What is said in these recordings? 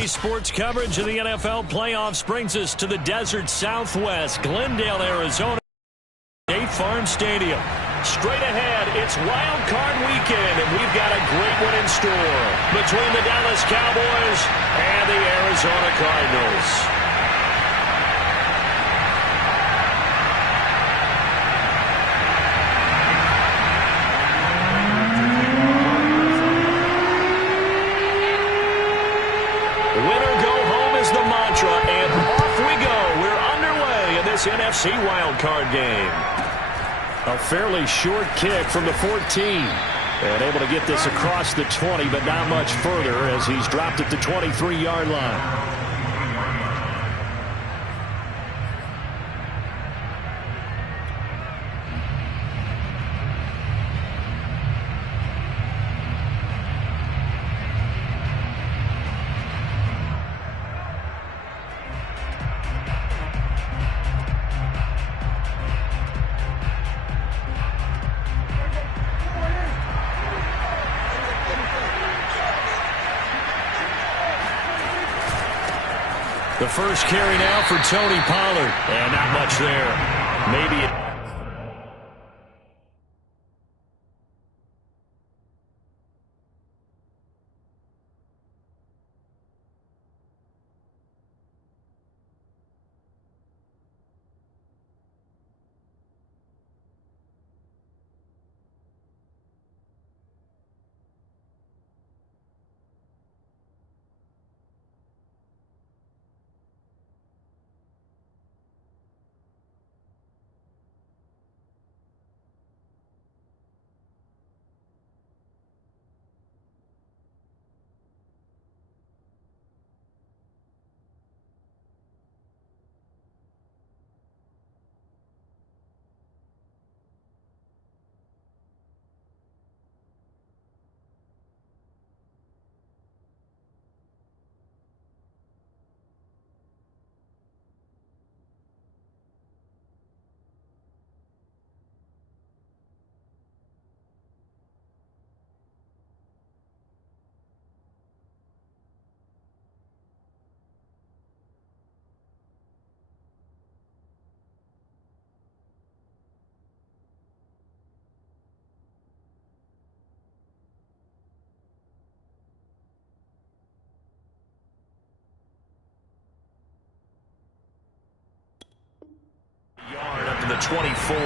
Today's sports coverage of the NFL playoffs brings us to the desert Southwest, Glendale, Arizona, State Farm Stadium. Straight ahead, it's Wild Card Weekend, and we've got a great one in store between the Dallas Cowboys and the Arizona Cardinals. And off we go. We're underway in this NFC wildcard game. A fairly short kick from the 14. And able to get this across the 20, but not much further as he's dropped at the 23-yard line. The first carry now for Tony Pollard. And not much there. Maybe it... Yard up to the 24.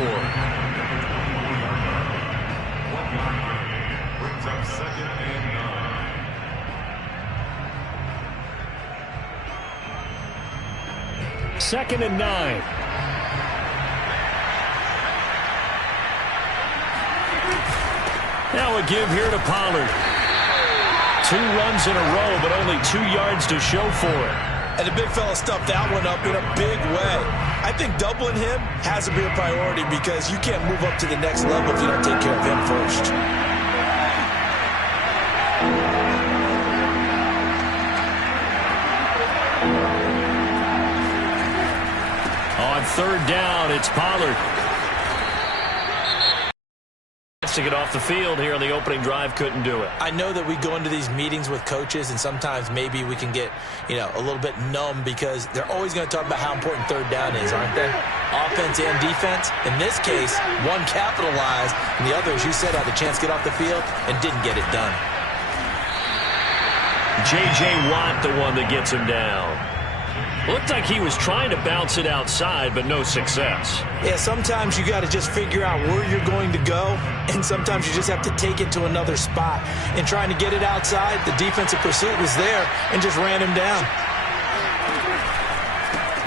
Brings up 2nd and 9. 2nd and 9. Now a give here to Pollard. 2 runs in a row, but only 2 yards to show for it. And the big fella stuffed that one up in a big way. I think doubling him has to be a priority because you can't move up to the next level if you don't take care of him first. On 3rd down, it's Pollard. To get off the field here on the opening drive, couldn't do it. I know that we go into these meetings with coaches and sometimes maybe we can get, a little bit numb because they're always going to talk about how important 3rd down is, aren't they? Offense and defense. In this case, one capitalized and the other, as you said, had a chance to get off the field and didn't get it done. J.J. Watt, the one that gets him down. Looked like he was trying to bounce it outside, but no success. Yeah, sometimes you got to just figure out where you're going to go, and sometimes you just have to take it to another spot. And trying to get it outside, the defensive pursuit was there and just ran him down.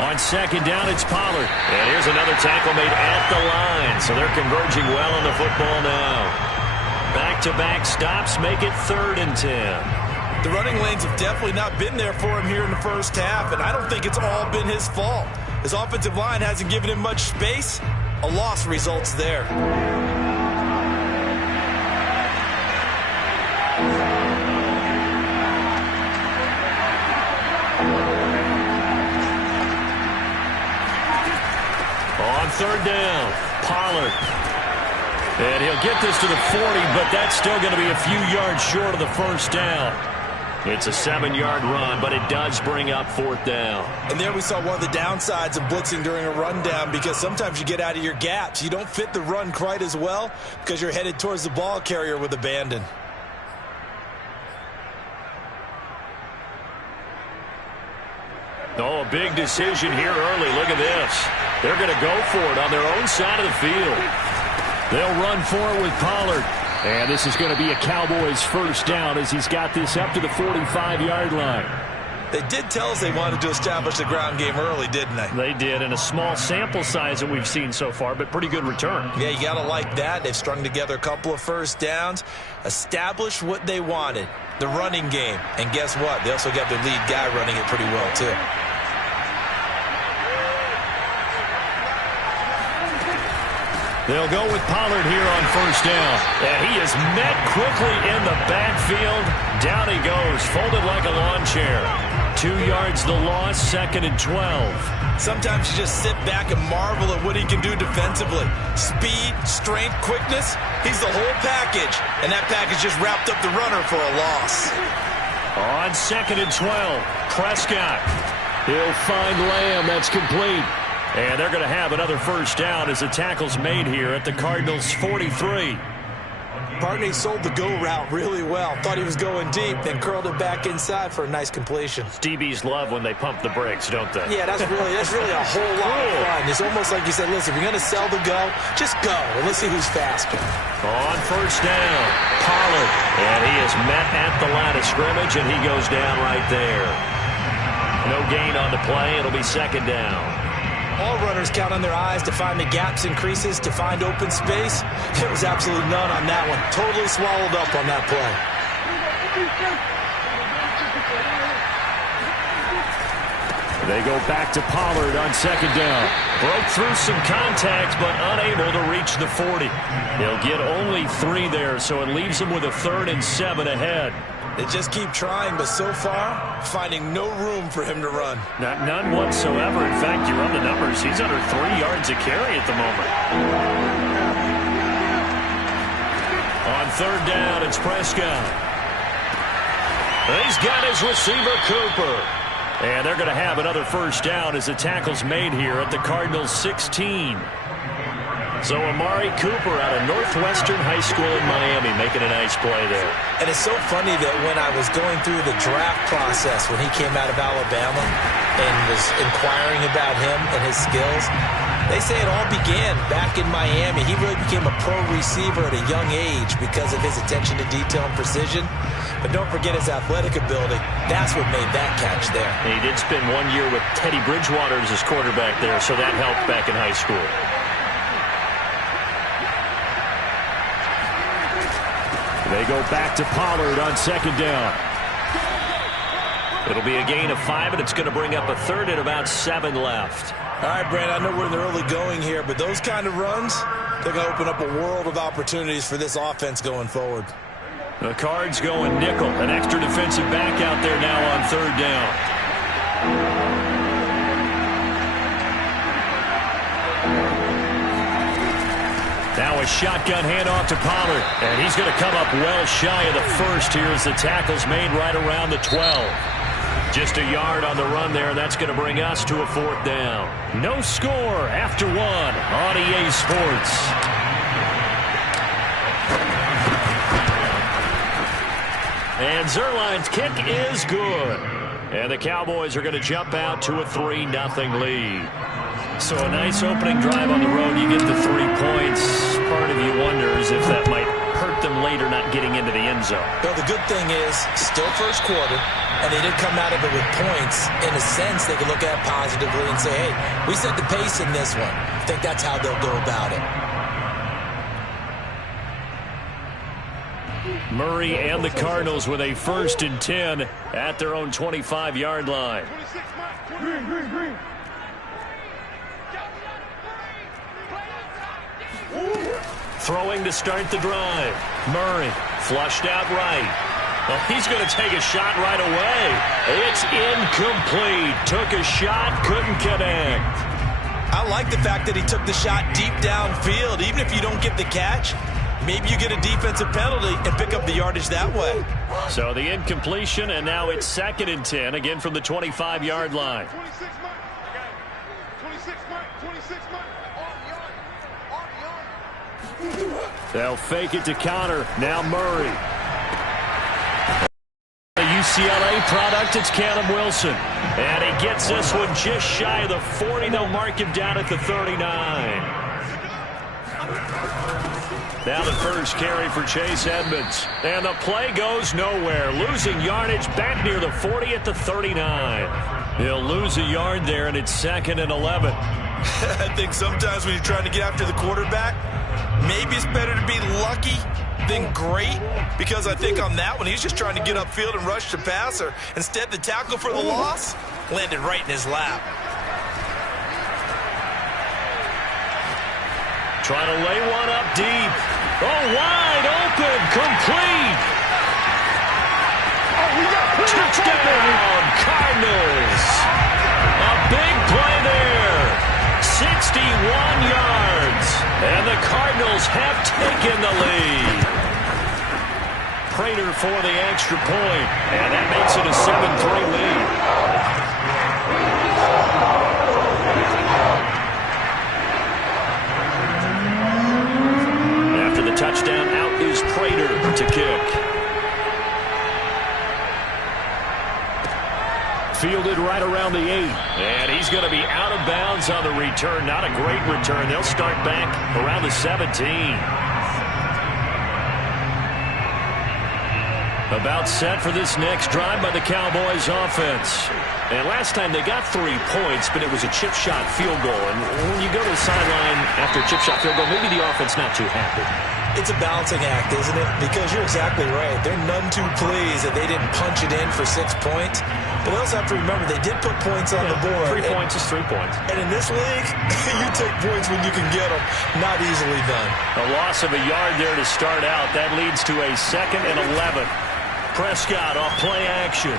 On 2nd down, it's Pollard. And here's another tackle made at the line, so they're converging well on the football now. Back-to-back stops make it 3rd and 10. The running lanes have definitely not been there for him here in the first half, and I don't think it's all been his fault. His offensive line hasn't given him much space. A loss results there. On 3rd down, Pollard. And he'll get this to the 40, but that's still going to be a few yards short of the first down. It's a 7-yard run, but it does bring up 4th down. And there we saw one of the downsides of blitzing during a rundown, because sometimes you get out of your gaps. You don't fit the run quite as well because you're headed towards the ball carrier with abandon. Oh, a big decision here early. Look at this. They're going to go for it on their own side of the field. They'll run for it with Pollard. And this is going to be a Cowboys first down as he's got this up to the 45-yard line. They did tell us they wanted to establish the ground game early, didn't they? They did, in a small sample size that we've seen so far, but pretty good return. Yeah, you got to like that. They've strung together a couple of first downs, established what they wanted, the running game. And guess what? They also got their lead guy running it pretty well, too. They'll go with Pollard here on first down. And he is met quickly in the backfield. Down he goes, folded like a lawn chair. 2 yards the loss, 2nd and 12. Sometimes you just sit back and marvel at what he can do defensively. Speed, strength, quickness, he's the whole package. And that package just wrapped up the runner for a loss. On 2nd and 12, Prescott. He'll find Lamb. That's complete. And they're going to have another first down as the tackle's made here at the Cardinals' 43. Partney sold the go route really well. Thought he was going deep, then curled it back inside for a nice completion. DBs love when they pump the brakes, don't they? Yeah, that's really a whole lot of fun. It's almost like you said, listen, if you're going to sell the go, just go, and let's see who's faster. On first down, Pollard. And he is met at the line of scrimmage, and he goes down right there. No gain on the play. It'll be 2nd down. All runners count on their eyes to find the gaps and creases, to find open space. There was absolutely none on that one. Totally swallowed up on that play. They go back to Pollard on 2nd down. Broke through some contact, but unable to reach the 40. They'll get only 3 there, so it leaves them with a 3rd and 7 ahead. They just keep trying, but so far, finding no room for him to run. None whatsoever. In fact, you run the numbers. He's under 3 yards a carry at the moment. On 3rd down, it's Prescott. He's got his receiver, Cooper. And they're going to have another first down as the tackle's made here at the Cardinals' 16. So Amari Cooper out of Northwestern High School in Miami making a nice play there. And it's so funny that when I was going through the draft process when he came out of Alabama and was inquiring about him and his skills, they say it all began back in Miami. He really became a pro receiver at a young age because of his attention to detail and precision. But don't forget his athletic ability. That's what made that catch there. And he did spend 1 year with Teddy Bridgewater as his quarterback there, so that helped back in high school. They go back to Pollard on 2nd down. It'll be a gain of 5, and it's going to bring up a 3rd and about 7 left. All right, Brand, I know we're in the early going here, but those kind of runs, they're going to open up a world of opportunities for this offense going forward. The Cards going nickel. An extra defensive back out there now on 3rd down. Now a shotgun handoff to Pollard. And he's going to come up well shy of the first here as the tackle's made right around the 12. Just a yard on the run there, and that's going to bring us to a 4th down. No score after 1 on EA Sports. And Zerline's kick is good. And the Cowboys are going to jump out to a 3-0 lead. So a nice opening drive on the road. You get the 3 points. Part of you wonders if that might hurt them later not getting into the end zone. Well, the good thing is, still first quarter, and they did come out of it with points. In a sense, they can look at it positively and say, hey, we set the pace in this one. I think that's how they'll go about it. Murray and the Cardinals with a 1st and 10 at their own 25-yard line. Throwing to start the drive. Murray flushed out right. Well, he's going to take a shot right away. It's incomplete. Took a shot, couldn't connect. I like the fact that he took the shot deep downfield. Even if you don't get the catch, Maybe you get a defensive penalty and pick up the yardage that way. So the incompletion, and now it's 2nd and 10, again from the 25-yard line. They'll fake it to Connor. Now Murray. The UCLA product, it's Callum Wilson. And he gets this one just shy of the 40. They'll mark him down at the 39. Now the first carry for Chase Edmonds. And the play goes nowhere. Losing yardage back near the 40 at the 39. He'll lose a yard there, and it's 2nd and 11. I think sometimes when you're trying to get after the quarterback, maybe it's better to be lucky than great, because I think on that one, he's just trying to get upfield and rush the passer. Instead, the tackle for the loss landed right in his lap. Trying to lay one up deep. Oh, wide open, complete. Touchdown, Cardinals. A big play there. 61 yards. And the Cardinals have taken the lead. Prater for the extra point. And that makes it a 7-3 lead. Touchdown, out is Prater to kick. Fielded right around the 8. And he's going to be out of bounds on the return. Not a great return. They'll start back around the 17. About set for this next drive by the Cowboys offense. And last time they got 3 points, but it was a chip shot field goal. And when you go to the sideline after a chip shot field goal, maybe the offense not too happy. It's a balancing act, isn't it? Because you're exactly right. They're none too pleased that they didn't punch it in for 6 points. But they also have to remember they did put points on the board. 3 points is 3 points. And in this league, you take points when you can get them. Not easily done. A loss of a yard there to start out. That leads to a 2nd and 11. Prescott off play action.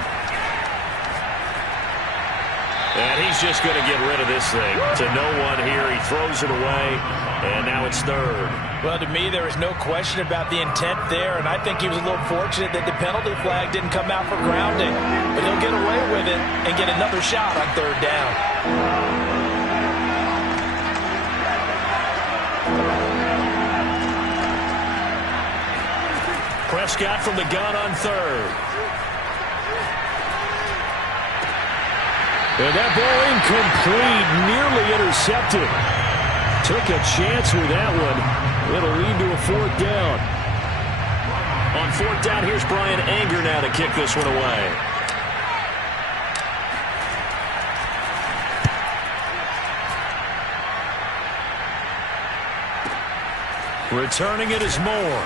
And he's just going to get rid of this thing. To no one here. He throws it away. And now it's 3rd. Well, to me, there is no question about the intent there. And I think he was a little fortunate that the penalty flag didn't come out for grounding. But he'll get away with it and get another shot on 3rd down. Prescott from the gun on 3rd. And that ball incomplete, nearly intercepted. Took a chance with that one. It'll lead to a 4th down. On 4th down, here's Brian Anger now to kick this one away. Returning it is Moore.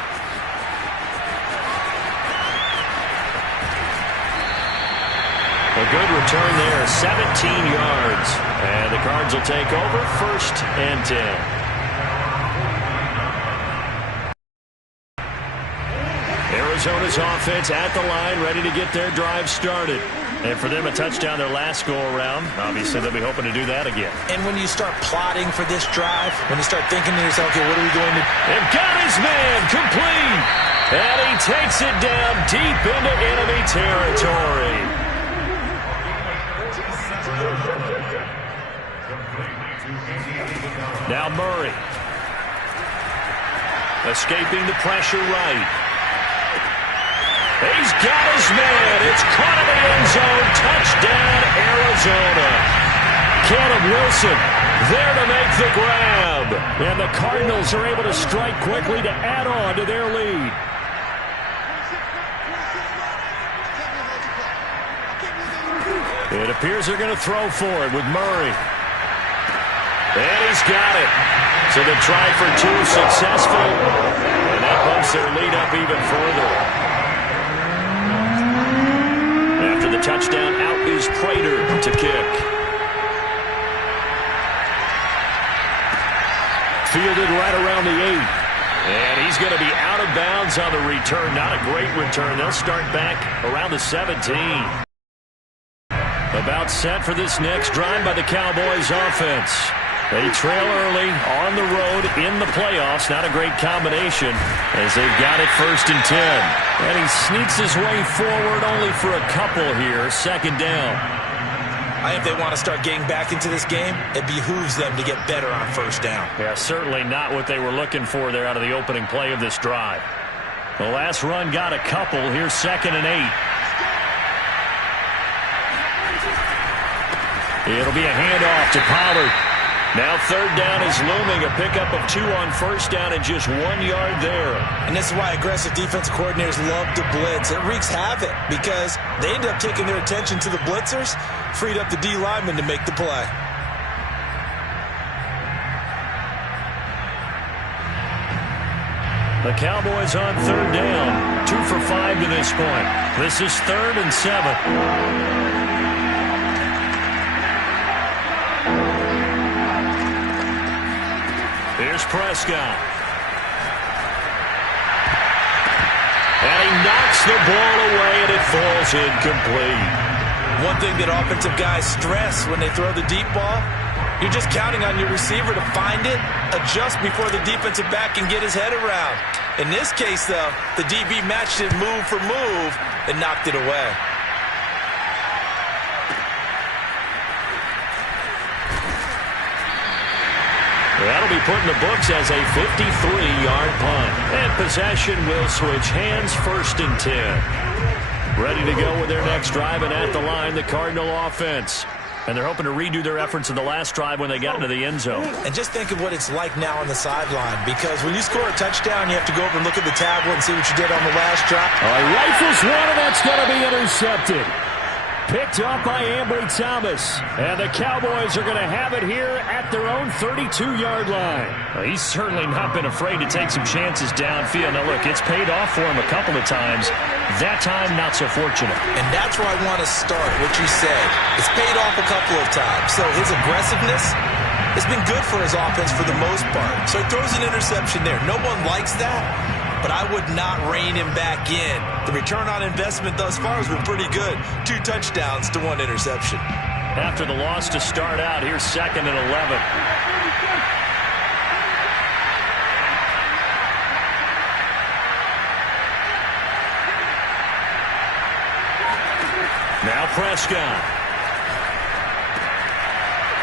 A good return there, 17 yards. And the Cards will take over, 1st and 10. Arizona's offense at the line, ready to get their drive started. And for them, a touchdown their last go-around. Obviously, they'll be hoping to do that again. And when you start plotting for this drive, when you start thinking to yourself, okay, what are we going to do? And got his man, complete. And he takes it down deep into enemy territory. Now Murray. Escaping the pressure right. He's got his man. It's caught in the end zone. Touchdown, Arizona. Callum Wilson there to make the grab. And the Cardinals are able to strike quickly to add on to their lead. It appears they're going to throw for it with Murray. And he's got it. So the try for 2 successful. And that bumps their lead up even further. After the touchdown, out is Prater to kick. Fielded right around the 8. And he's going to be out of bounds on the return. Not a great return. They'll start back around the 17. About set for this next drive by the Cowboys offense. They trail early on the road in the playoffs. Not a great combination as they've got it 1st and 10. And he sneaks his way forward only for a couple here. 2nd down. I think they want to start getting back into this game. It behooves them to get better on 1st down. Yeah, certainly not what they were looking for there out of the opening play of this drive. The last run got a couple. Here's 2nd and 8. It'll be a handoff to Pollard. Now 3rd down is looming. A pickup of 2 on 1st down and just 1 yard there. And this is why aggressive defensive coordinators love to blitz. It wreaks havoc because they end up taking their attention to the blitzers, freed up the D lineman to make the play. The Cowboys on 3rd down. 2 for 5 to this point. This is 3rd and 7. Here's Prescott. And he knocks the ball away, and it falls incomplete. One thing that offensive guys stress when they throw the deep ball, you're just counting on your receiver to find it, adjust before the defensive back can get his head around. In this case, though, the DB matched it move for move and knocked it away. That'll be put in the books as a 53-yard punt. And possession will switch hands. 1st and 10. Ready to go with their next drive, and at the line, the Cardinal offense. And they're hoping to redo their efforts in the last drive when they got into the end zone. And just think of what it's like now on the sideline, because when you score a touchdown, you have to go over and look at the tablet and see what you did on the last drive. Rifles one, and that's going to be intercepted. Picked up by Amari Cooper. And the Cowboys are going to have it here at their own 32-yard line. Well, he's certainly not been afraid to take some chances downfield. Now, look, it's paid off for him a couple of times. That time, not so fortunate. And that's where I want to start, what you said. It's paid off a couple of times. So his aggressiveness has been good for his offense for the most part. So he throws an interception there. No one likes that, but I would not rein him back in. The return on investment thus far has been pretty good. 2 touchdowns to 1 interception. After the loss to start out, here's 2nd and 11. Now Prescott.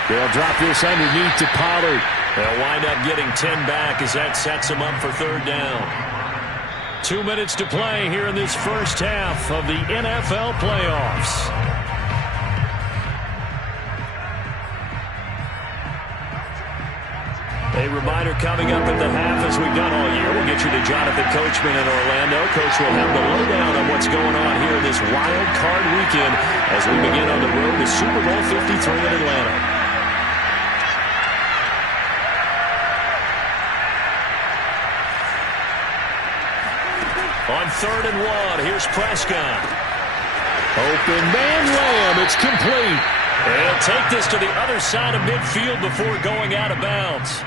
They'll drop this underneath to Pollard. They'll wind up getting 10 back as that sets them up for 3rd down. 2 minutes to play here in this first half of the NFL playoffs. A reminder coming up at the half, as we've done all year. We'll get you to Jonathan Coachman in Orlando. Coach will have the lowdown on what's going on here in this wild card weekend as we begin on the road to Super Bowl 53 in Atlanta. On 3rd and 1, here's Prescott. Open man Lamb, it's complete. They'll take this to the other side of midfield before going out of bounds.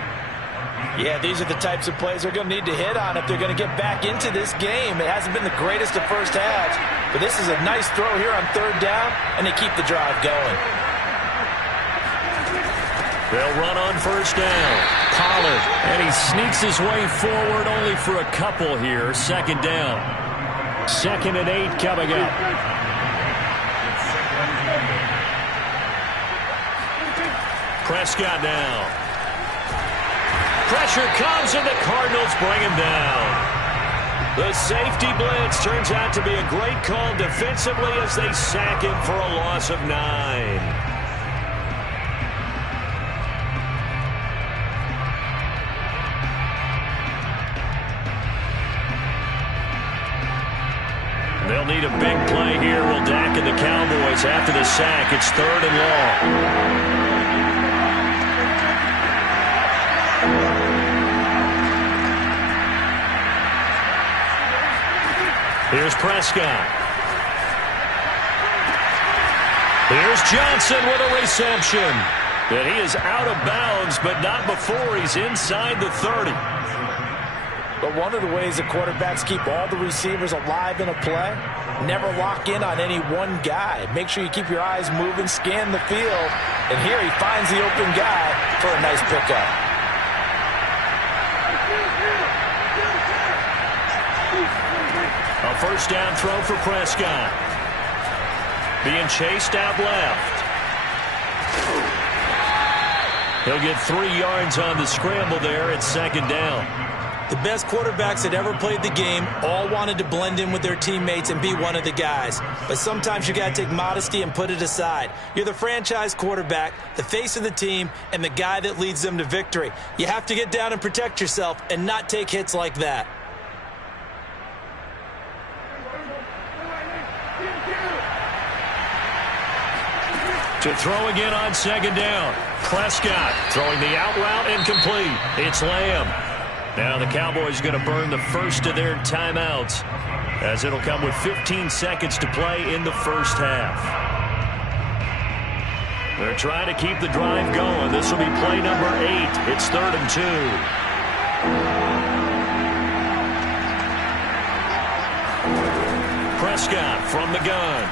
Yeah, these are the types of plays they're going to need to hit on if they're going to get back into this game. It hasn't been the greatest of first halves, but this is a nice throw here on 3rd down, and they keep the drive going. They'll run on 1st down. Pollard, and he sneaks his way forward only for a couple here. 2nd down. 2nd and 8 coming up. Prescott now. Pressure comes, and the Cardinals bring him down. The safety blitz turns out to be a great call defensively as they sack him for a loss of 9. They'll need a big play here. Will Dak and the Cowboys after the sack. It's 3rd and long. Here's Prescott. Here's Johnson with a reception. And he is out of bounds, but not before he's inside the 30. But one of the ways the quarterbacks keep all the receivers alive in a play, never lock in on any one guy. Make sure you keep your eyes moving, scan the field, And here he finds the open guy for a nice pickup. A first down throw for Prescott. Being chased out left. He'll get 3 yards on the scramble there at second down. The best quarterbacks that ever played the game all wanted to blend in with their teammates and be one of the guys. But sometimes you got to take modesty and put it aside. You're the franchise quarterback, the face of the team, and the guy that leads them to victory. You have to get down and protect yourself and not take hits like that. To throw again on second down. Prescott throwing the out route incomplete. It's Lamb. Now the Cowboys going to burn the first of their timeouts, as it'll come with 15 seconds to play in the first half. They're trying to keep the drive going. This will be play number 8. It's 3rd and 2. Prescott from the gun.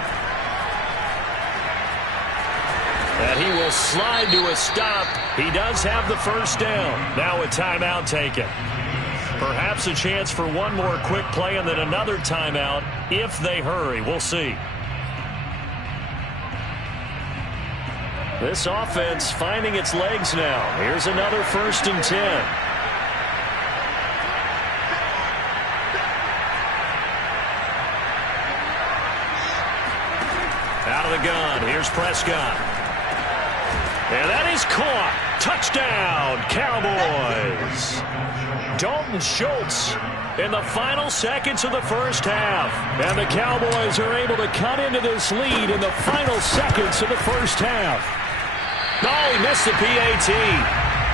And he will slide to a stop. He does have the first down. Now a timeout taken. Perhaps a chance for one more quick play and then another timeout if they hurry. We'll see. This offense finding its legs now. Here's another 1st and 10. Out of the gun. Here's Prescott. And that is caught. Touchdown, Cowboys. Dalton Schultz in the final seconds of the first half. And the Cowboys are able to cut into this lead in the final seconds of the first half. Oh, he missed the PAT.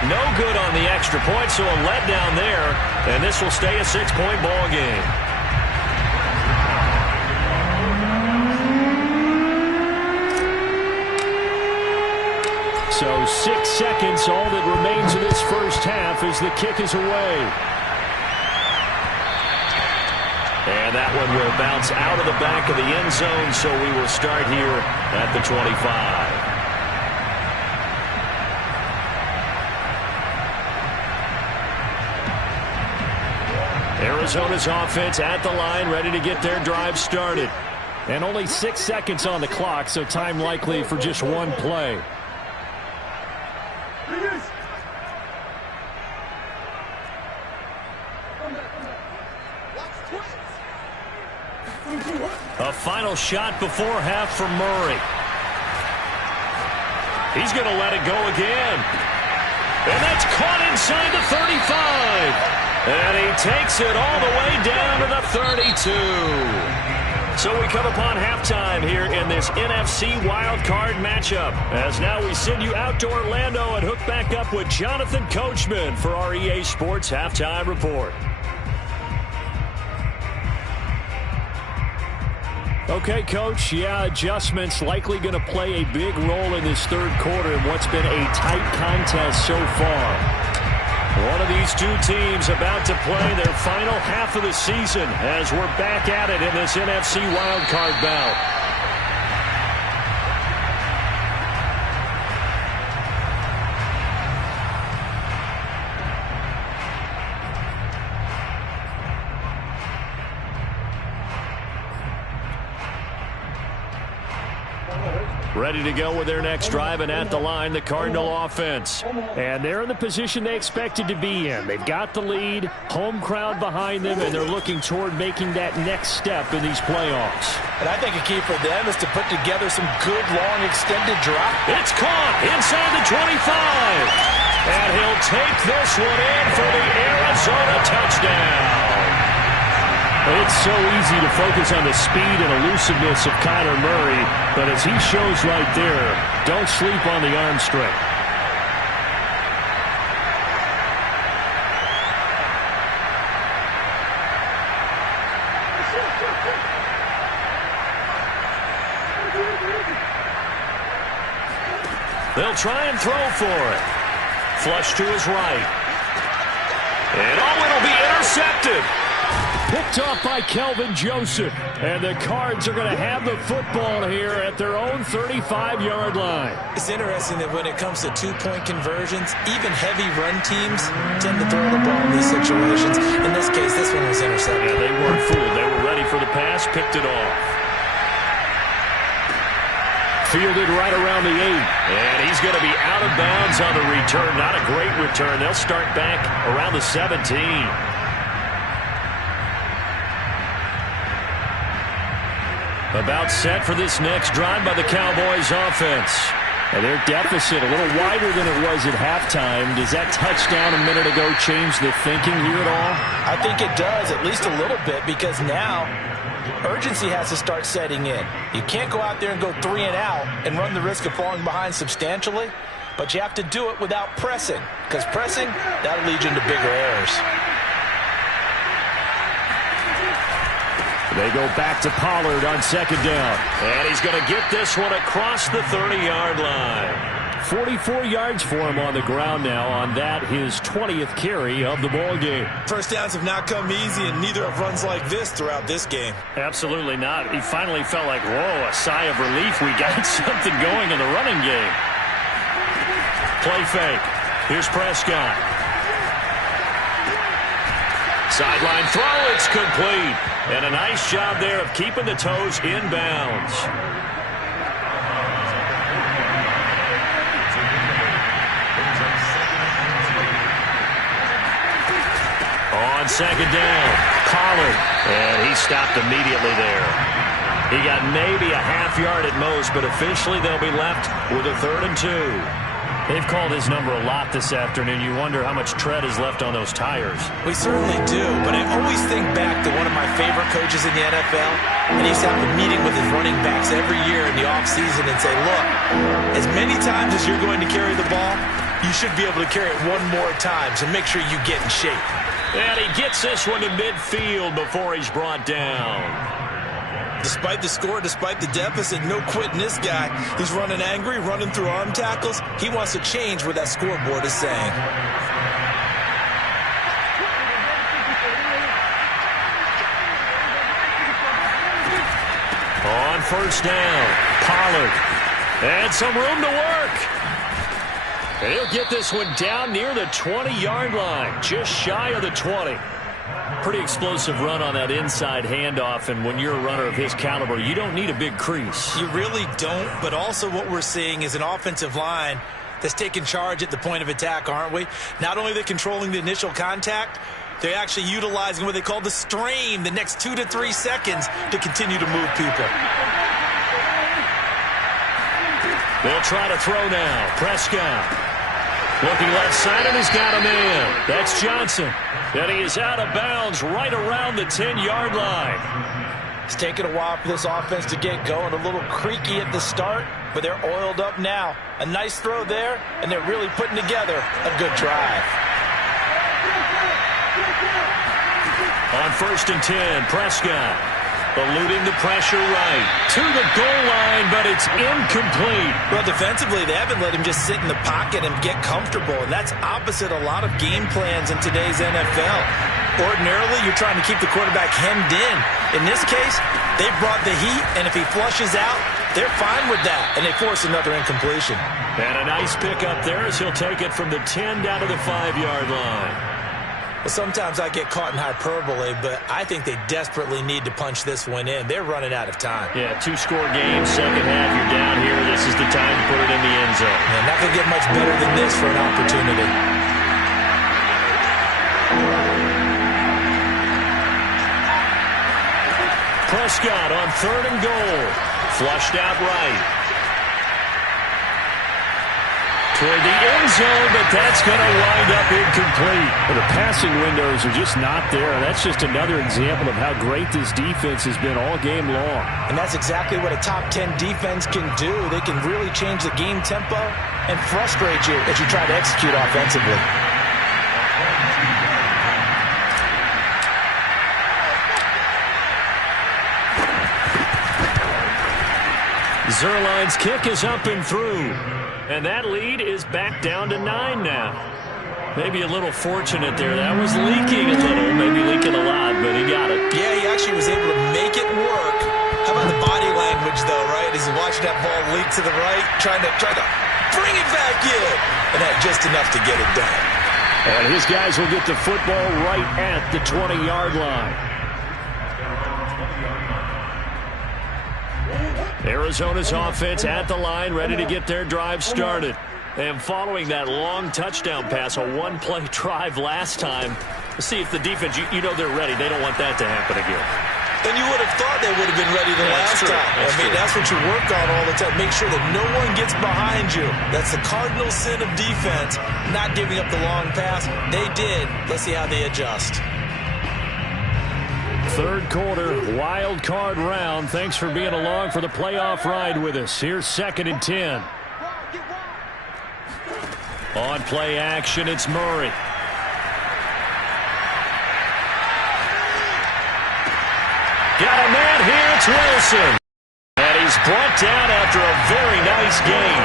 No good on the extra point, so a letdown there. And this will stay a 6-point ball game. So 6 seconds, all that remains of this first half as the kick is away. And that one will bounce out of the back of the end zone, so we will start here at the 25. Arizona's offense at the line, ready to get their drive started. And only 6 seconds on the clock, so time likely for just one play. A final shot before half for Murray. He's going to let it go again. And that's caught inside the 35. And he takes it all the way down to the 32. So we come upon halftime here in this NFC wildcard matchup. As now we send you out to Orlando and hook back up with Jonathan Coachman for our EA Sports Halftime Report. Okay, Coach, adjustments likely going to play a big role in this third quarter in what's been a tight contest so far. One of these two teams about to play their final half of the season as we're back at it in this NFC wildcard bout. Ready to go with their next drive, and at the line, the Cardinal offense. And they're in the position they expected to be in. They've got the lead, home crowd behind them, and they're looking toward making that next step in these playoffs. And I think a key for them is to put together some good, long, extended drive. It's caught inside the 25. And he'll take this one in for the Arizona touchdown. It's so easy to focus on the speed and elusiveness of Kyler Murray, but as he shows right there, don't sleep on the arm strength. They'll try and throw for it. Flush to his right. And it'll be intercepted. Picked off by Kelvin Joseph. And the Cards are going to have the football here at their own 35-yard line. It's interesting that when it comes to two-point conversions, even heavy run teams tend to throw the ball in these situations. In this case, this one was intercepted. Yeah, they weren't fooled. They were ready for the pass, picked it off. Fielded right around the 8. And he's going to be out of bounds on the return. Not a great return. They'll start back around the 17. About set for this next drive by the Cowboys offense. And their deficit a little wider than it was at halftime. Does that touchdown a minute ago change the thinking here at all? I think it does, at least a little bit, because now urgency has to start setting in. You can't go out there and go 3 and out and run the risk of falling behind substantially, but you have to do it without pressing, because pressing, that'll lead you into bigger errors. They go back to Pollard on second down. And he's going to get this one across the 30-yard line. 44 yards for him on the ground now on that, his 20th carry of the ball game. First downs have not come easy, and neither have runs like this throughout this game. Absolutely not. He finally felt like, whoa, a sigh of relief. We got something going in the running game. Play fake. Here's Prescott. Sideline throw, it's complete. And a nice job there of keeping the toes in bounds. On second down, Pollard. And he stopped immediately there. He got maybe a half yard at most, but officially they'll be left with a 3rd and 2. They've called his number a lot this afternoon. You wonder how much tread is left on those tires. We certainly do, but I always think back to one of my favorite coaches in the NFL, and he used to have a meeting with his running backs every year in the offseason and say, look, as many times as you're going to carry the ball, you should be able to carry it one more time, so make sure you get in shape. And he gets this one to midfield before he's brought down. Despite the score, despite the deficit, no quitting this guy. He's running angry, running through arm tackles. He wants to change what that scoreboard is saying. On first down, Pollard. And some room to work. And he'll get this one down near the 20-yard line, just shy of the 20. Pretty explosive run on that inside handoff, and when you're a runner of his caliber, you don't need a big crease. You really don't, but also what we're seeing is an offensive line that's taking charge at the point of attack, aren't we? Not only are they controlling the initial contact, they're actually utilizing what they call the strain, the next 2 to 3 seconds, to continue to move people. They'll try to throw now. Prescott. Looking left side, and he's got a man. That's Johnson. And he is out of bounds right around the 10-yard line. It's taken a while for this offense to get going. A little creaky at the start, but they're oiled up now. A nice throw there, and they're really putting together a good drive. On 1st and 10, Prescott. Eluding the pressure right to the goal line, but it's incomplete. Well, defensively, they haven't let him just sit in the pocket and get comfortable, and that's opposite a lot of game plans in today's NFL. Ordinarily, you're trying to keep the quarterback hemmed in. In this case, they brought the heat, and if he flushes out, they're fine with that, and they force another incompletion. And a nice pick up there as he'll take it from the 10 down to the 5-yard line. Well, sometimes I get caught in hyperbole, but I think they desperately need to punch this one in. They're running out of time. Yeah, 2-score game, second half, you're down here. This is the time to put it in the end zone. Yeah, not going to get much better than this for an opportunity. Prescott on 3rd and goal. Flushed out right. Toward the end zone, but that's going to wind up incomplete. Well, the passing windows are just not there. That's just another example of how great this defense has been all game long. And that's exactly what a top 10 defense can do. They can really change the game tempo and frustrate you as you try to execute offensively. Zerline's kick is up and through. And that lead is back down to 9 now. Maybe a little fortunate there. That was leaking a little, maybe leaking a lot, but he got it. oblique to the right, trying to bring it back in, and had just enough to get it done. And his guys will get the football right at the 20-yard line. Arizona's offense at the line, ready to get their drive started. And following that long touchdown pass, a one-play drive last time, let's see if the defense, you know they're ready. They don't want that to happen again. And you would have thought they would have been ready the last time. That's what you work on all the time. Make sure that no one gets behind you. That's the cardinal sin of defense, not giving up the long pass. They did. Let's see how they adjust. Third quarter, wild card round. Thanks for being along for the playoff ride with us. Here's 2nd and 10. On play action, it's Murray. Got a man here, it's Wilson. And he's brought down after a very nice gain.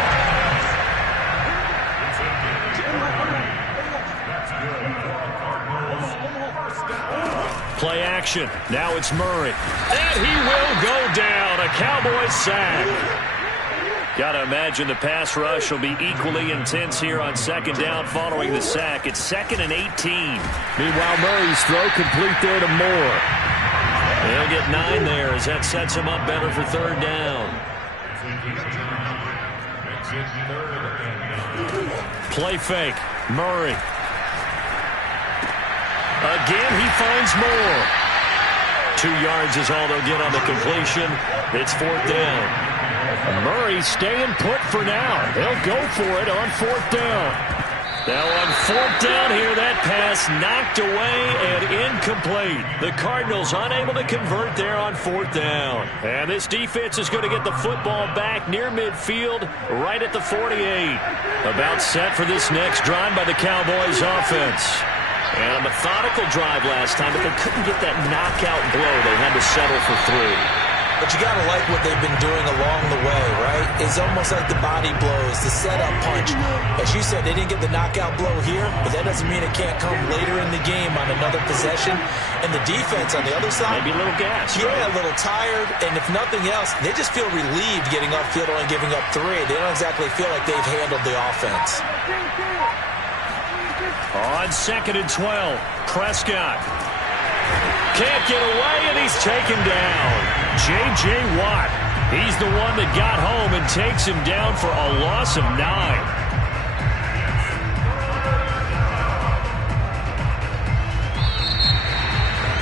Play action. Now it's Murray. And he will go down. A Cowboys sack. Got to imagine the pass rush will be equally intense here on 2nd down following the sack. It's 2nd and 18. Meanwhile, Murray's throw complete there to Moore. He'll get 9 there as that sets him up better for 3rd down. Play fake. Murray. Again, he finds Moore. 2 yards is all they'll get on the completion. It's 4th down. Murray staying put for now. They'll go for it on 4th down. Now on 4th down here, that pass knocked away and incomplete. The Cardinals unable to convert there on 4th down. And this defense is going to get the football back near midfield, right at the 48. About set for this next drive by the Cowboys offense. And a methodical drive last time, but they couldn't get that knockout blow. They had to settle for 3. But you got to like what they've been doing along the way, right? It's almost like the body blows, the setup punch. As you said, they didn't get the knockout blow here, but that doesn't mean it can't come later in the game on another possession. And the defense on the other side, maybe a little gas. Yeah, right? A little tired. And if nothing else, they just feel relieved getting upfield and giving up 3. They don't exactly feel like they've handled the offense. On 2nd and 12, Prescott. Can't get away, and he's taken down. J.J. Watt. He's the one that got home and takes him down for a loss of 9.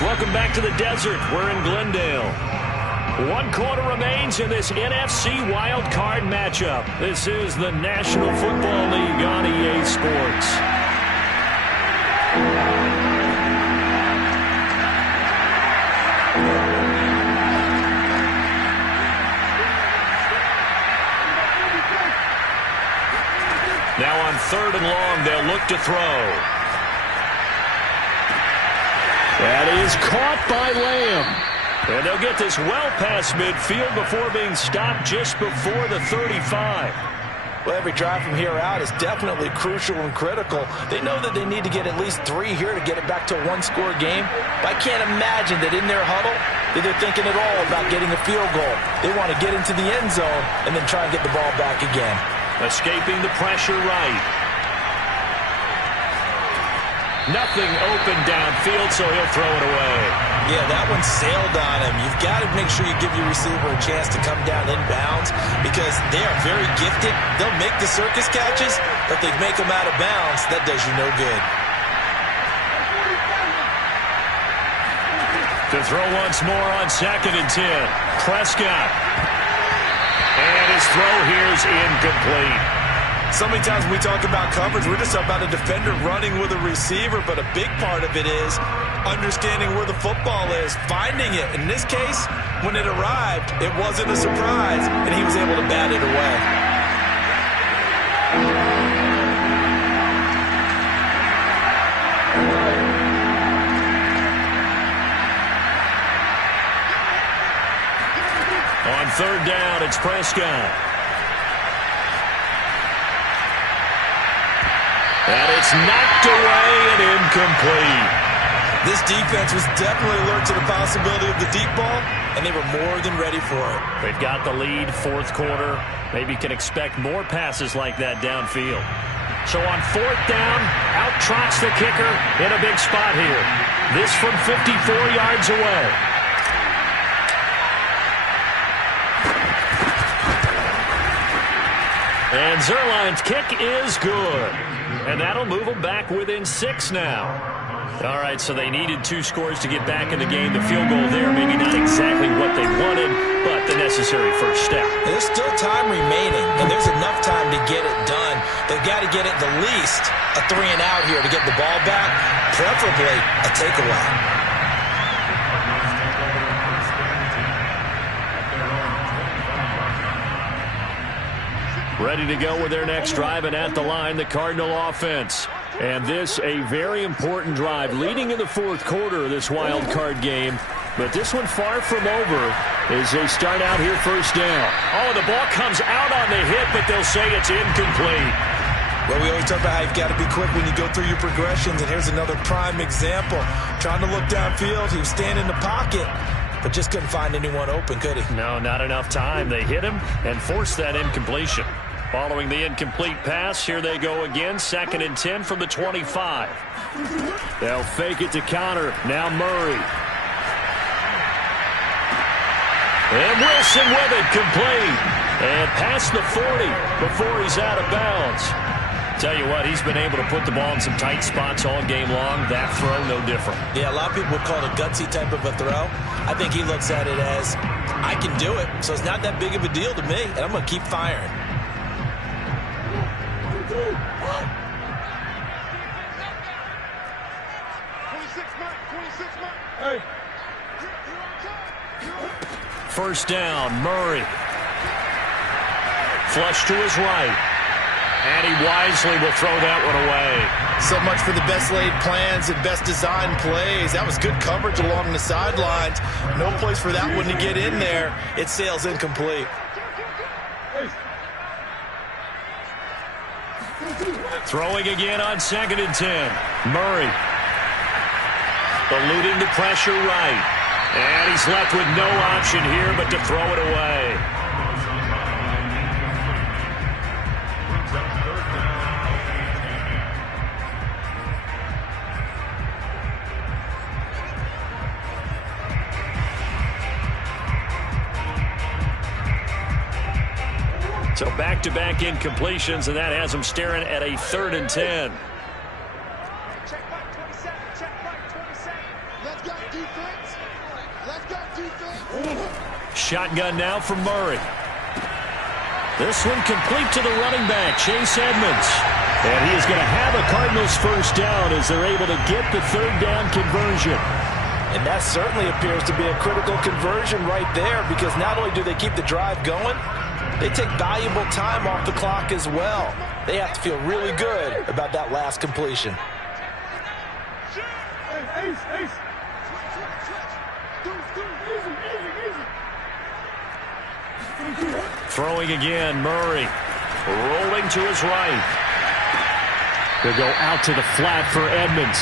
Welcome back to the desert. We're in Glendale. 1 quarter remains in this NFC Wild Card matchup. This is the National Football League on EA Sports. Now on 3rd and long, they'll look to throw. That is caught by Lamb. And they'll get this well past midfield before being stopped just before the 35. Well, every drive from here out is definitely crucial and critical. They know that they need to get at least 3 here to get it back to a 1-score game. But I can't imagine that in their huddle that they're thinking at all about getting a field goal. They want to get into the end zone and then try and get the ball back again. Escaping the pressure right. Nothing open downfield, so he'll throw it away. Yeah, that one sailed on him. You've got to make sure you give your receiver a chance to come down inbounds because they are very gifted. They'll make the circus catches, but they make them out of bounds. That does you no good. To throw once more on 2nd and 10. Prescott. And his throw here is incomplete. So many times when we talk about coverage, we're just about a defender running with a receiver, but a big part of it is understanding where the football is, finding it. In this case, when it arrived, it wasn't a surprise, and he was able to bat it away. On 3rd down, it's Prescott. And it's knocked away and incomplete. This defense was definitely alert to the possibility of the deep ball, and they were more than ready for it. They've got the lead, fourth quarter. Maybe can expect more passes like that downfield. So on fourth down, out trots the kicker in a big spot here. This from 54 yards away. And Zerline's kick is good. And that'll move them back within 6 now. All right, so they needed 2 scores to get back in the game. The field goal there, maybe not exactly what they wanted, but the necessary first step. There's still time remaining, and there's enough time to get it done. They've got to get it the least a 3-and-out here to get the ball back, preferably a takeaway. Ready to go with their next drive, and at the line, the Cardinal offense. And this, a very important drive, leading in the fourth quarter of this wild card game. But this one far from over as they start out here first down. Oh, the ball comes out on the hit, but they'll say it's incomplete. Well, we always talk about how you've got to be quick when you go through your progressions, and here's another prime example. Trying to look downfield, he was standing in the pocket, but just couldn't find anyone open, could he? No, not enough time. They hit him and forced that incompletion. Following the incomplete pass, here they go again, 2nd and 10 from the 25. They'll fake it to counter. Now Murray. And Wilson with it, complete. And past the 40 before he's out of bounds. Tell you what, he's been able to put the ball in some tight spots all game long. That throw, no different. Yeah, a lot of people would call it a gutsy type of a throw. I think he looks at it as, I can do it, so it's not that big of a deal to me, and I'm going to keep firing. First down, Murray. Flush to his right. And he wisely will throw that one away. So much for the best laid plans and best designed plays. That was good coverage along the sidelines. No place for that one to get in there. It sails incomplete. Throwing again on 2nd and 10. Murray. Eluding the pressure right. And he's left with no option here but to throw it away. So back-to-back incompletions, and that has them staring at a 3rd and 10. Check back 27, check back 27. Let's go defense. Let's go defense. Shotgun now from Murray. This one complete to the running back, Chase Edmonds. And he is going to have a Cardinals first down as they're able to get the 3rd down conversion. And that certainly appears to be a critical conversion right there, because not only do they keep the drive going, they take valuable time off the clock as well. They have to feel really good about that last completion. Throwing again, Murray. Rolling to his right. He'll go out to the flat for Edmonds.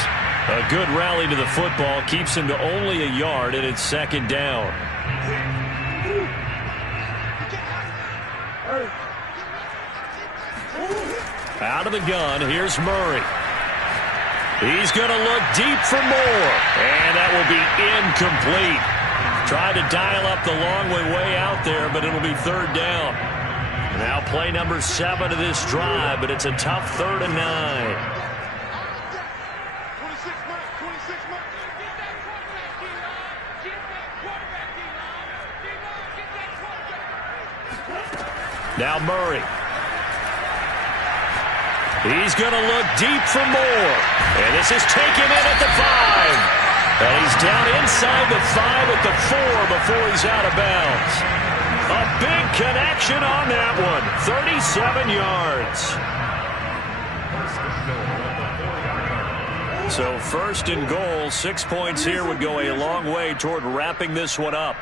A good rally to the football. Keeps him to only a yard, and it's 2nd down. Out of the gun, here's Murray. He's going to look deep for more. And that will be incomplete. Tried to dial up the long way out there, but it'll be 3rd down. Now play number 7 of this drive, but it's a tough 3rd and 9. Now Murray. He's going to look deep for more. And this is taken in at the 5. And he's down inside the 5 at the 4 before he's out of bounds. A big connection on that one. 37 yards. So 1st and goal, 6 points here would go a long way toward wrapping this one up.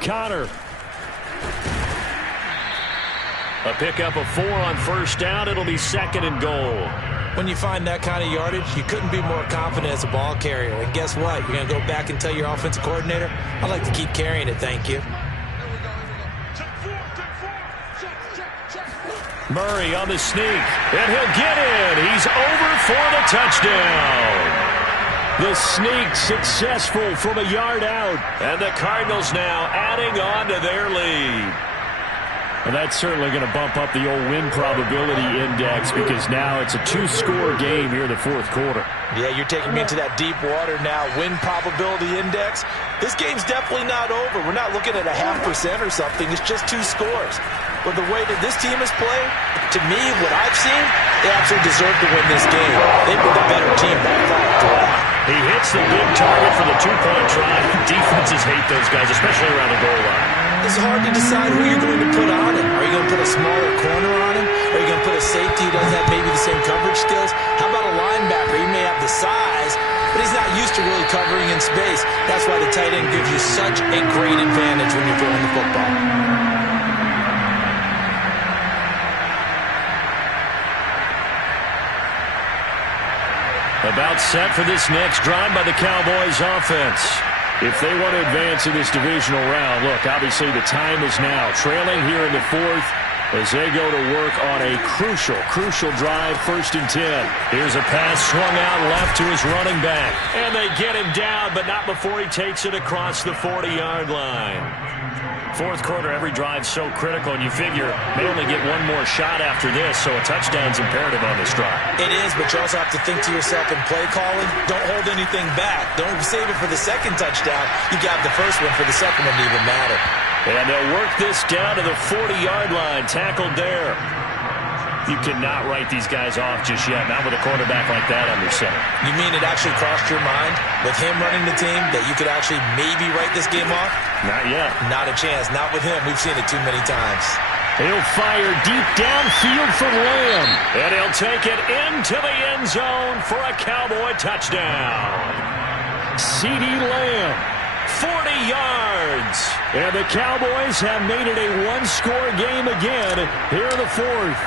Connor. A pickup of 4 on 1st down. It'll be 2nd and goal. When you find that kind of yardage, you couldn't be more confident as a ball carrier. And guess what? You're going to go back and tell your offensive coordinator, I'd like to keep carrying it, thank you. Murray on the sneak, and he'll get in. He's over for the touchdown. The sneak successful from a yard out, and the Cardinals now adding on to their lead. And that's certainly going to bump up the old win probability index because now it's a 2-score game here in the fourth quarter. Yeah, you're taking me into that deep water now. Win probability index. This game's definitely not over. We're not looking at a 0.5% or something. It's just 2 scores. But the way that this team has played, to me, what I've seen, they absolutely deserve to win this game. They've been the better team by far throughout. He hits the big target for the 2-point try. Defenses hate those guys, especially around the goal line. It's hard to decide who you're going to put on him. Are you going to put a smaller corner on him? Are you going to put a safety who doesn't have maybe the same coverage skills? How about a linebacker? He may have the size, but he's not used to really covering in space. That's why the tight end gives you such a great advantage when you're throwing the football. About set for this next drive by the Cowboys offense. If they want to advance in this divisional round, look, obviously the time is now. Trailing here in the fourth as they go to work on a crucial drive, 1st and 10. Here's a pass swung out left to his running back. And they get him down, but not before he takes it across the 40-yard line. Fourth quarter, every drive so critical, and you figure they only get one more shot after this, so a touchdown's imperative on this drive. It is, but you also have to think to yourself in play calling, don't hold anything back. Don't save it for the second touchdown. You got the first one for the second one to even matter. And they'll work this down to the 40-yard line, tackled there. You cannot write these guys off just yet, not with a quarterback like that under center. You mean it actually crossed your mind with him running the team that you could actually maybe write this game off? Not yet. Not a chance. Not with him. We've seen it too many times. He'll fire deep downfield from Lamb. And he'll take it into the end zone for a Cowboy touchdown. CeeDee Lamb, 40 yards. And the Cowboys have made it a 1-score game again here in the fourth.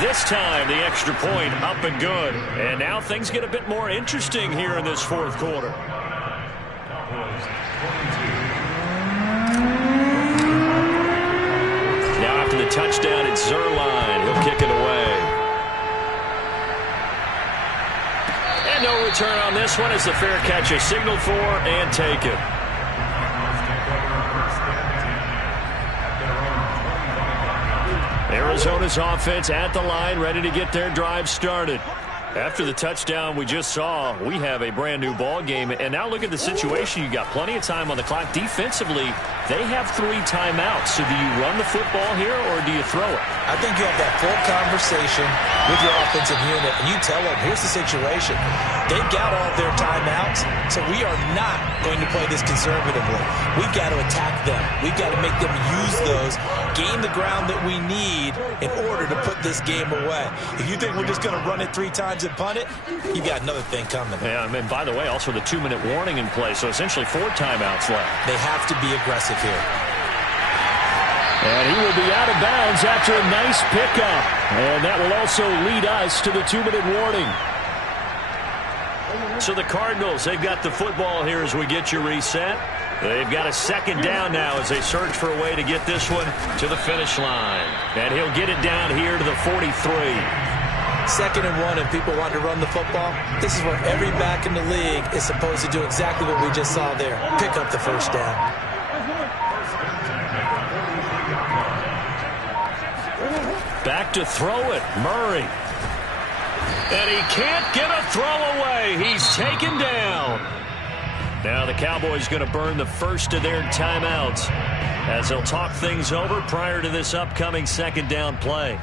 This time, the extra point up and good. And now things get a bit more interesting here in this fourth quarter. Now after the touchdown, it's Zerline. He'll kick it away. And no return on this one as the fair catch is signaled for and taken. Arizona's offense at the line, ready to get their drive started. After the touchdown we just saw, we have a brand new ball game. And now look at the situation. You got plenty of time on the clock. Defensively, they have 3 timeouts. So do you run the football here or do you throw it? I think you have that full conversation with your offensive unit, and you tell them, here's the situation. They've got all their timeouts, so we are not going to play this conservatively. We've got to attack them. We've got to make them use those, gain the ground that we need in order to put this game away. If you think we're just going to run it 3 times and punt it, you've got another thing coming. Yeah, and by the way, also the 2-minute warning in play, so essentially 4 timeouts left. They have to be aggressive here. And he will be out of bounds after a nice pickup. And that will also lead us to the 2-minute warning. So the Cardinals, they've got the football here as we get you reset. They've got a 2nd down now as they search for a way to get this one to the finish line. And he'll get it down here to the 43. 2nd and 1, and people want to run the football. This is where every back in the league is supposed to do exactly what we just saw there. Pick up the 1st down. Back to throw it, Murray. And he can't get a throw away. He's taken down. Now the Cowboys going to burn the first of their timeouts as they'll talk things over prior to this upcoming 2nd down play.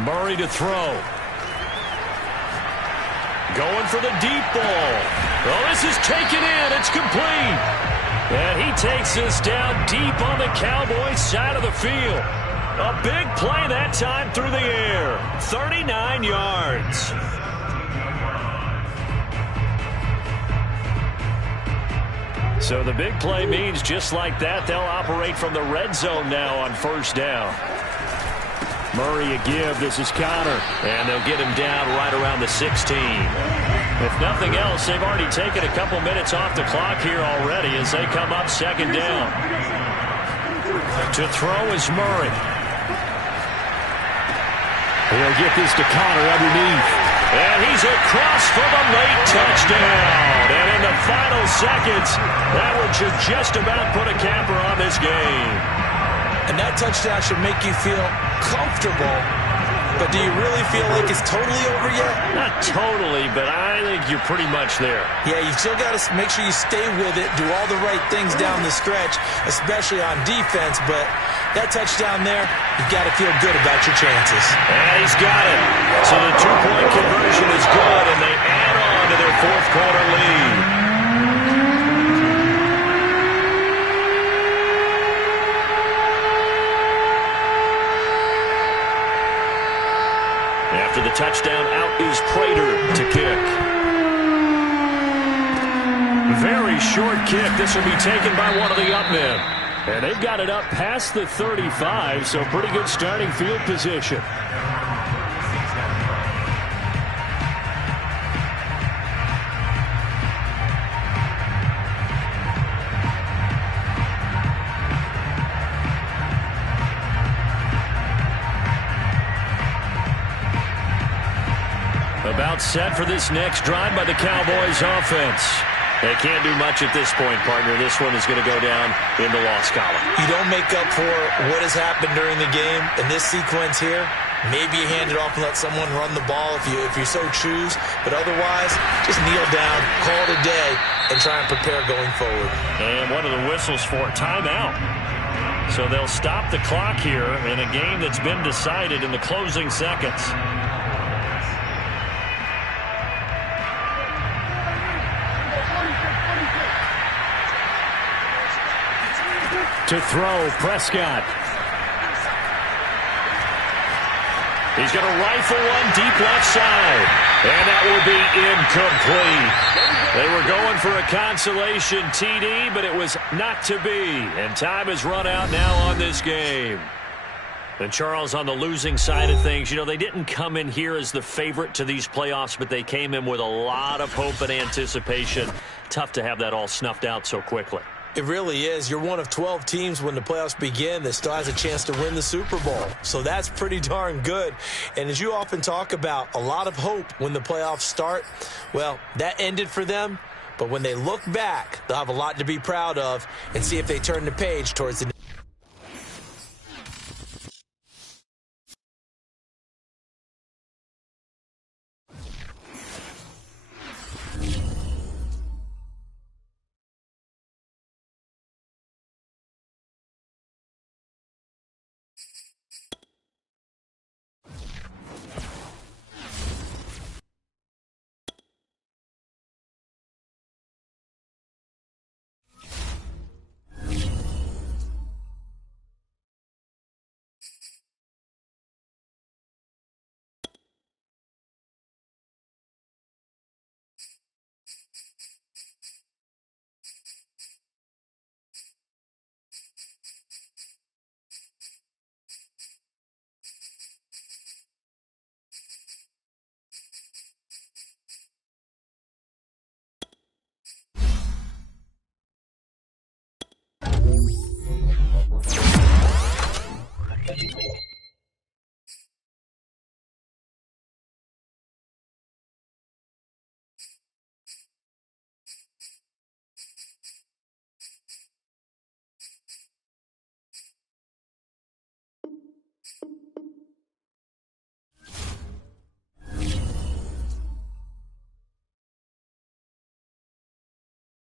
Murray to throw. Going for the deep ball. Oh, this is taken in. It's complete. And he takes this down deep on the Cowboys side of the field. A big play that time through the air. 39 yards. So the big play means just like that, they'll operate from the red zone now on first down. Murray a give. This is Connor. And they'll get him down right around the 16. If nothing else, they've already taken a couple minutes off the clock here already as they come up second down. To throw is Murray. He'll get this to Connor underneath. And he's across for the late touchdown. And in the final seconds, that would just about put a capper on this game. And that touchdown should make you feel comfortable. But do you really feel like it's totally over yet? Not totally, but I think you're pretty much there. Yeah, you've still got to make sure you stay with it, do all the right things down the stretch, especially on defense. But that touchdown there, you've got to feel good about your chances. And he's got it. So the two-point conversion is good, and they add on to their fourth-quarter lead. After the touchdown, out is Prater to kick. Very short kick. This will be taken by one of the up men. And they've got it up past the 35, so pretty good starting field position. About set for this next drive by the Cowboys offense. They can't do much at this point, partner. This one is going to go down in the loss column. You don't make up for what has happened during the game. In this sequence here, maybe you hand it off and let someone run the ball if you so choose. But otherwise, just kneel down, call it a day, and try and prepare going forward. And one of the whistles for a timeout. So they'll stop the clock here in a game that's been decided in the closing seconds. To throw, Prescott. He's going to rifle one deep left side. And that will be incomplete. They were going for a consolation TD, but it was not to be. And time has run out now on this game. And Charles, on the losing side of things, you know, they didn't come in here as the favorite to these playoffs, but they came in with a lot of hope and anticipation. Tough to have that all snuffed out so quickly. It really is. You're one of 12 teams when the playoffs begin that still has a chance to win the Super Bowl. So that's pretty darn good. And as you often talk about, a lot of hope when the playoffs start. Well, that ended for them. But when they look back, they'll have a lot to be proud of and see if they turn the page towards the